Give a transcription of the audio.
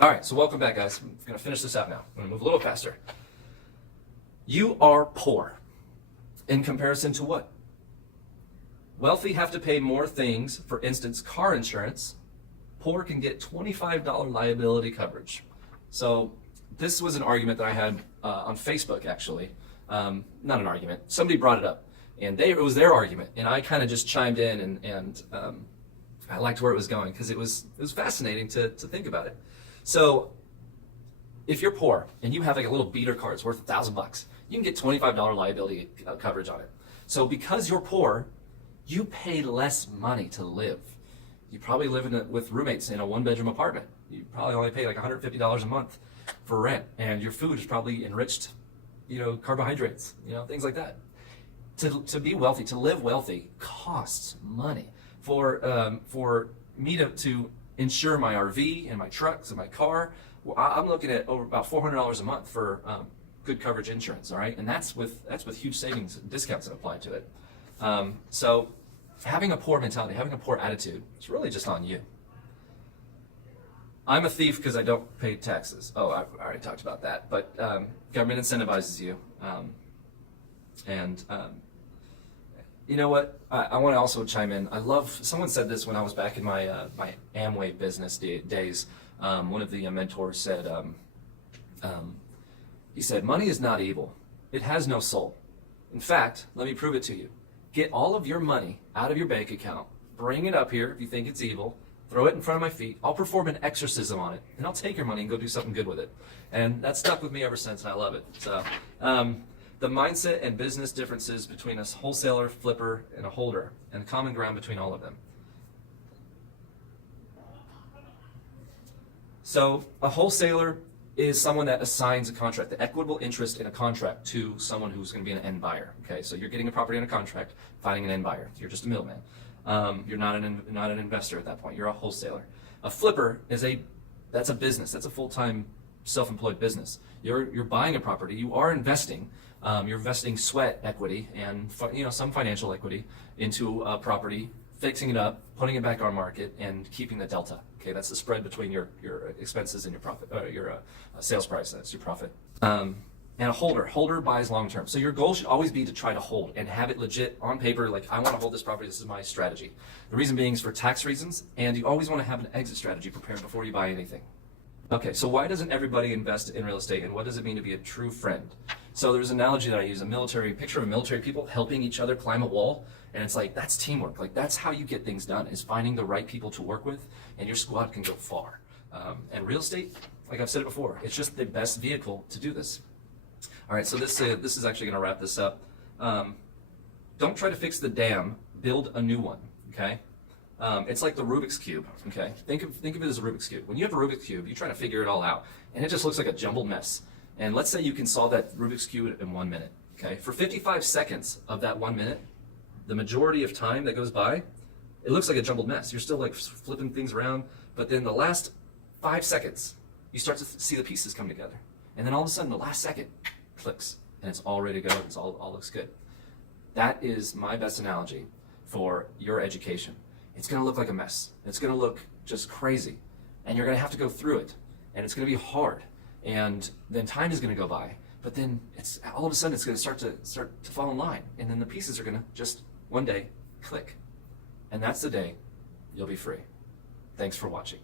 All right, so welcome back, guys. I'm going to finish this out now. I'm going to move a little faster. You are poor in comparison to what? Wealthy have to pay more things, for instance, car insurance. Poor can get $25 liability coverage. So this was an argument that I had on Facebook, actually. Not an argument. Somebody brought it up, and it was their argument, and I kind of just chimed in, and I liked where it was going because it was fascinating to think about it. So if you're poor and you have like a little beater car, it's worth $1,000, you can get $25 liability coverage on it. So because you're poor, you pay less money to live. You probably live with roommates in a one-bedroom apartment. You probably only pay like $150 a month for rent, and your food is probably enriched, carbohydrates, things like that. To be wealthy, to live wealthy, costs money. For me to insure my RV and my trucks and my car, I'm looking at over about $400 a month for good coverage insurance. All right, and that's with huge savings and discounts that apply to it. So having a poor mentality, having a poor attitude, it's really just on you. I'm a thief because I don't pay taxes. Oh, I've already talked about that. But government incentivizes you, and you know what? I want to also chime in. Someone said this when I was back in my my Amway business days. One of the mentors said, he said, money is not evil. It has no soul. In fact, let me prove it to you. Get all of your money out of your bank account, bring it up here if you think it's evil, throw it in front of my feet. I'll perform an exorcism on it, and I'll take your money and go do something good with it. And that's stuck with me ever since, and I love it. So, the mindset and business differences between a wholesaler, flipper, and a holder, and the common ground between all of them. So a wholesaler is someone that assigns a contract, the equitable interest in a contract to someone who's going to be an end buyer. Okay, so you're getting a property on a contract, finding an end buyer. You're just a middleman. You're not an investor at that point. You're a wholesaler. A flipper that's a business. That's a full-time self-employed business. You're buying a property. You are investing. You're investing sweat equity and some financial equity into a property, fixing it up, putting it back on market, and keeping the delta. Okay, that's the spread between your expenses and your profit, your sales price. That's your profit. And a holder buys long term. So your goal should always be to try to hold and have it legit on paper. Like, I want to hold this property. This is my strategy. The reason being is for tax reasons, and you always want to have an exit strategy prepared before you buy anything. Okay, so why doesn't everybody invest in real estate, and what does it mean to be a true friend? So there's an analogy that I use, picture of military people helping each other climb a wall, and it's like, that's teamwork. Like, that's how you get things done, is finding the right people to work with, and your squad can go far. And real estate, like I've said it before, it's just the best vehicle to do this. All right, so this is actually going to wrap this up. Don't try to fix the dam, build a new one, okay? It's like the Rubik's Cube, okay? Think of it as a Rubik's Cube. When you have a Rubik's Cube, you try to figure it all out, and it just looks like a jumbled mess. And let's say you can solve that Rubik's Cube in 1 minute, okay? For 55 seconds of that 1 minute, the majority of time that goes by, it looks like a jumbled mess. You're still like flipping things around, but then the last 5 seconds, you start to see the pieces come together. And then all of a sudden, the last second clicks, and it's all ready to go, and all looks good. That is my best analogy for your education. It's going to look like a mess. It's going to look just crazy, and you're going to have to go through it, and it's going to be hard, and then time is going to go by, but then it's all of a sudden it's going to start to fall in line, and then the pieces are going to just one day click, and that's the day you'll be free. Thanks for watching.